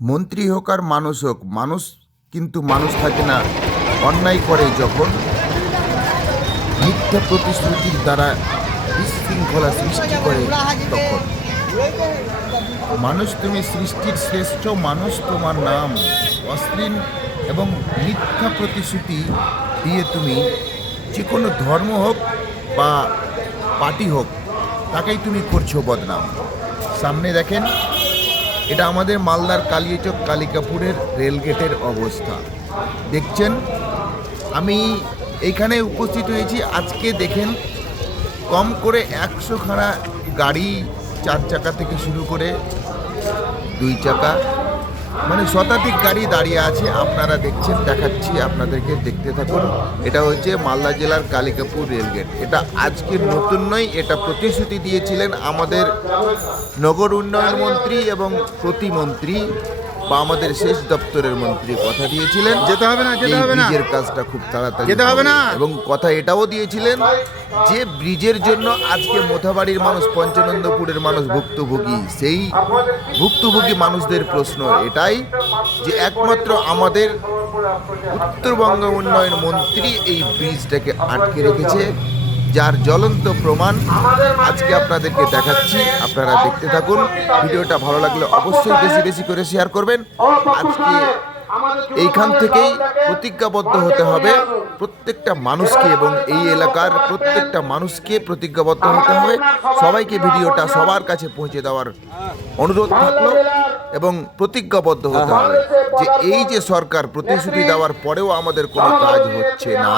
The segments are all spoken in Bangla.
মন্ত্রী হোক আর মানুষ হোক, মানুষ কিন্তু মানুষ থাকে না। অন্যায় করে যখন মিথ্যা প্রতিশ্রুতির দ্বারা বিশৃঙ্খলা সৃষ্টি করে তখন। মানুষ তুমি সৃষ্টির শ্রেষ্ঠ মানুষ, তোমার নাম অশ্লীল এবং মিথ্যা প্রতিশ্রুতি দিয়ে তুমি যে কোনো ধর্ম হোক বা পার্টি হোক, তাকেই তুমি করছ বদনাম। সামনে দেখেন এটা আমাদের মালদার কালিয়াচক কালিকাপুরের রেলগেটের অবস্থা। দেখছেন? আমি এইখানে উপস্থিত হয়েছি। আজকে দেখেন, কম করে একশো খানা গাড়ি চার চাকা থেকে শুরু করে দুই চাকা। মানে শতাধিক গাড়ি দাঁড়িয়ে আছে, আপনারা দেখছেন, দেখাচ্ছি আপনাদেরকে, দেখতে থাকুন। এটা হচ্ছে মালদা জেলার কালিকাপুর রেলগেট। এটা আজকে নতুন নয়, এটা প্রতিশ্রুতি দিয়েছিলেন আমাদের নগর উন্নয়ন মন্ত্রী এবং প্রতিমন্ত্রী বা আমাদের শেষ দপ্তরের মন্ত্রী কথা দিয়েছিলেন যেতে হবে না, যেতে হবে না। ব্রিজের কাজটা খুব তাড়াতাড়ি যেতে হবে না। এবং কথা এটাও দিয়েছিলেন যে ব্রিজের জন্য আজকে মোথাবাড়ির মানুষ পঞ্চানন্দপুরের মানুষ ভুক্তভোগী সেই ভুক্তভোগী মানুষদের প্রশ্ন এটাই যে একমাত্র আমাদের উত্তরবঙ্গ উন্নয়ন মন্ত্রী এই ব্রিজটাকে আটকে রেখেছে যার জ্বলন্ত প্রমাণ আজকে আপনাদেরকে দেখাচ্ছি। আপনারা দেখতে থাকুন। ভিডিওটা ভালো লাগলে অবশ্যই বেশি বেশি করে শেয়ার করবেন। আজকে এইখান থেকেই প্রতিজ্ঞাবদ্ধ হতে হবে। প্রত্যেকটা মানুষকে এবং এই এলাকার প্রত্যেকটা মানুষকে প্রতিজ্ঞাবদ্ধ হতে হবে। সবাইকে ভিডিওটা সবার কাছে পৌঁছে দেওয়ার অনুরোধ থাকল এবং প্রতিজ্ঞাবদ্ধ হতে হবে যে এই যে সরকার প্রতিশ্রুতি দেওয়ার পরেও আমাদের কোনো কাজ হচ্ছে না।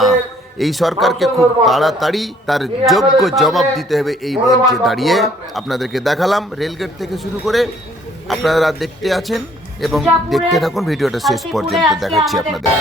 এই সরকারকে খুব তাড়াতাড়ি তার যোগ্য জবাব দিতে হবে এই মঞ্চে দাঁড়িয়ে। আপনাদেরকে দেখালাম রেলগেট থেকে শুরু করে আপনারা দেখতে আছেন এবং দেখতে থাকুন, ভিডিওটা শেষ পর্যন্ত দেখাচ্ছি আপনাদের।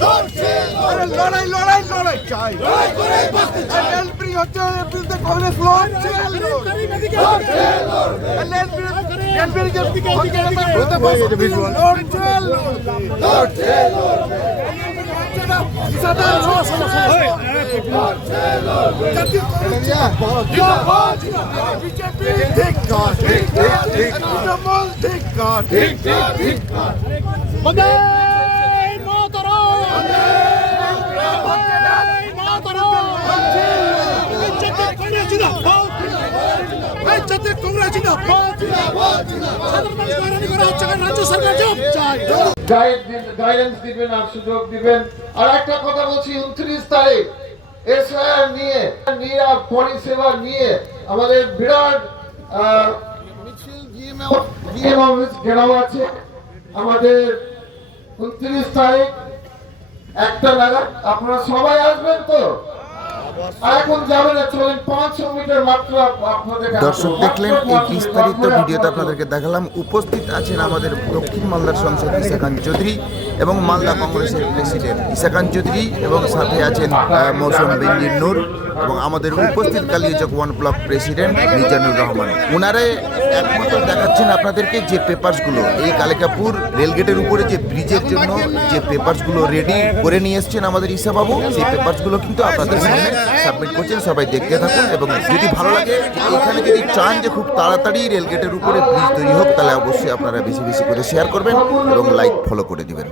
লড়ছে লড়াই লড়াই লড়াই। চাই। হচ্ছে কংগ্রেস লড়ছে হচ্ছে লড়ছে। বন্দে মাতরম বন্দে মাতরম হচ্ছে রাজ্য সরকার গাইডেন্স দিবেন আর সুযোগ দিবেন। আর একটা কথা বলছি, উনত্রিশ তারিখ এসআইআর নিয়ে নিয়ে পরিষেবা নিয়ে আমাদের বিরাট ঘেরাও আছে। আমাদের উনত্রিশ তারিখ একটা নাগাদ। আপনারা সবাই আসবেন তো? দর্শক দেখলেন এই বিস্তারিত ভিডিওতে আপনাদেরকে দেখালাম উপস্থিত আছেন আমাদের দক্ষিণ মালদার সংসদ ইসাকান চৌধুরী। এবং মালদা কংগ্রেসের প্রেসিডেন্ট ইসাকান চৌধুরী এবং সাথে আছেন মৌসুম বেঞ্জির নূর এবং আমাদের উপস্থিত Kaliachak one block president Mizanur Rahman. ওনারে একমাত্র দেখাচ্ছেন আপনাদেরকে যে পেপারসগুলো, এই কালিকাপুর রেলগেটের উপরে যে ব্রিজের জন্য যে পেপারসগুলো রেডি করে নিয়ে এসছেন আমাদের ইসাবাবু সেই পেপারসগুলো কিন্তু আপনাদের সামনে সাবমিট করছেন, সবাই দেখতে থাকুন এবং যদি ভালো লাগে, এখানে যদি চান যে খুব তাড়াতাড়ি রেলগেটের উপরে ব্রিজ তৈরি হোক, তাহলে অবশ্যই আপনারা বেশি বেশি করে শেয়ার করবেন এবং লাইক ফলো করে দিবেন।